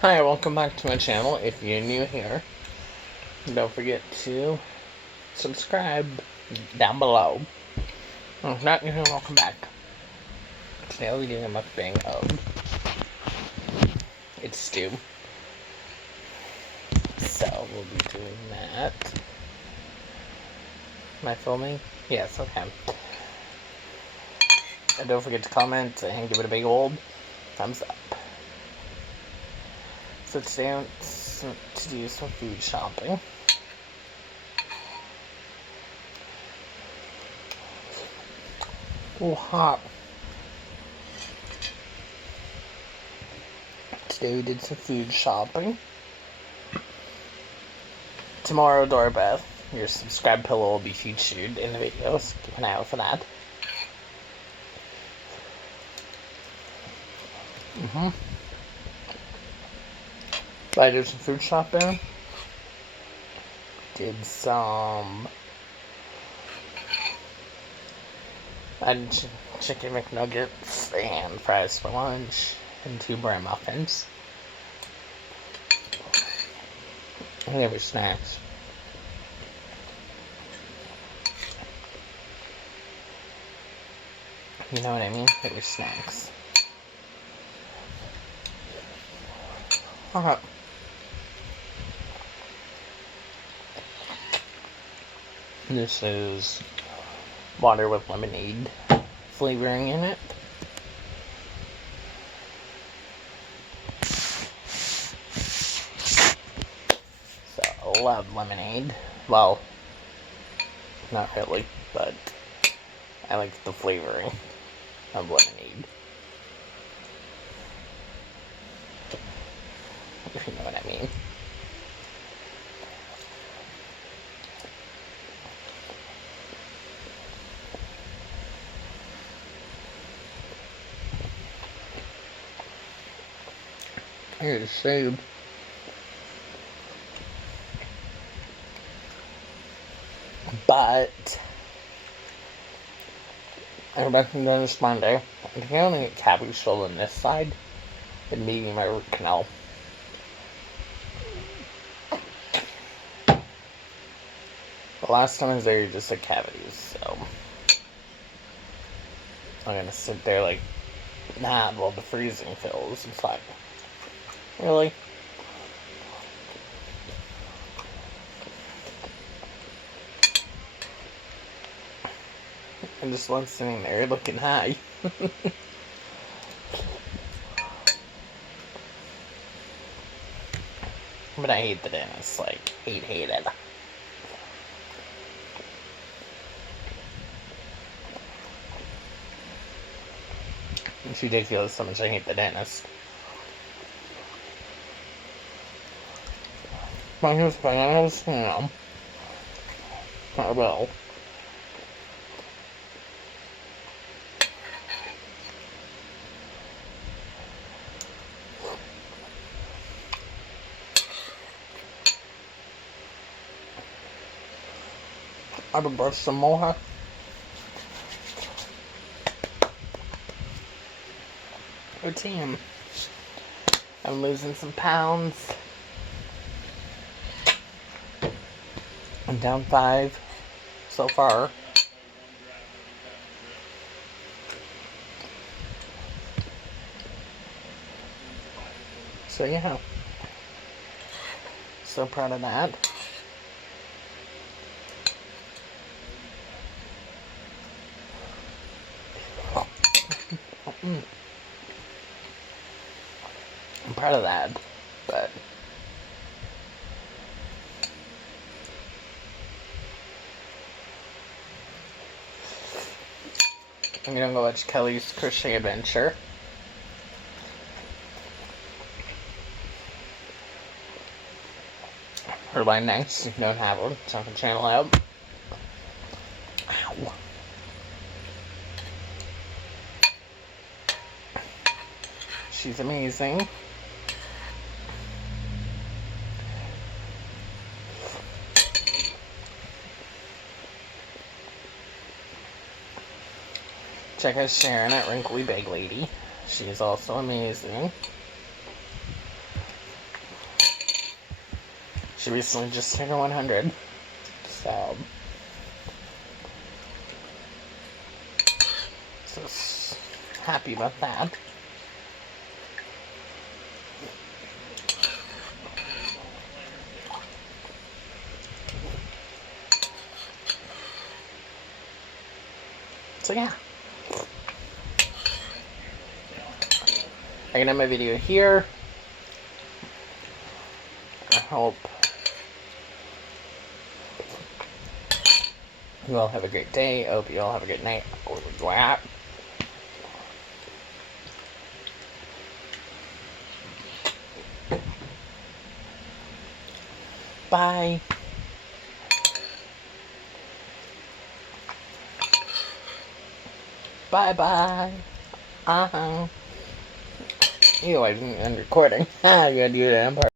Hi, welcome back to my channel. If you're new here, don't forget to subscribe down below. If not new here, welcome back. Today I'll be doing a mukbang of it's stew. So we'll be doing that. Am I filming? Yes, okay. And don't forget to comment and give it a big old thumbs up. So today I'm to do some food shopping. Oh, hot. Today we did some food shopping. Tomorrow, Doorbell, your subscribe pillow will be featured in the video, so keep an eye out for that. I did some food shopping. Did some. I did chicken McNuggets and fries for lunch, and 2 bread muffins. And they were snacks. You know what I mean? They were snacks. Okay. This is water with lemonade flavoring in it. So, I love lemonade. Well, not really, but I like the flavoring of lemonade. If you know what I mean. Here's the soup. But I'm back from dentist Monday. I think I only get cavity filled on this side, and maybe my root canal. The last time I was there, you just had cavities, so I'm gonna sit there like, nah, well, the freezing fills. It's like, really? I'm just one sitting there looking high. But I hate the dentist, like, hate it. It's ridiculous how much I hate the dentist. But here's the thing, I understand. I will. I would brush some more. Routine. I'm losing some pounds. I'm down 5 so far. So yeah. So proud of that. I'm proud of that, but I'm gonna go watch Kelly's crochet adventure. Her line next, if you don't have her, check the channel out. Ow. She's amazing. Check out Sharon at Wrinkly Big Lady. She is also amazing. She recently just turned 100. So happy about that. So yeah. I can end my video here. I hope you all have a great day. I hope you all have a good night. Bye. Bye. Ew, I didn't end recording. You gotta do that in part.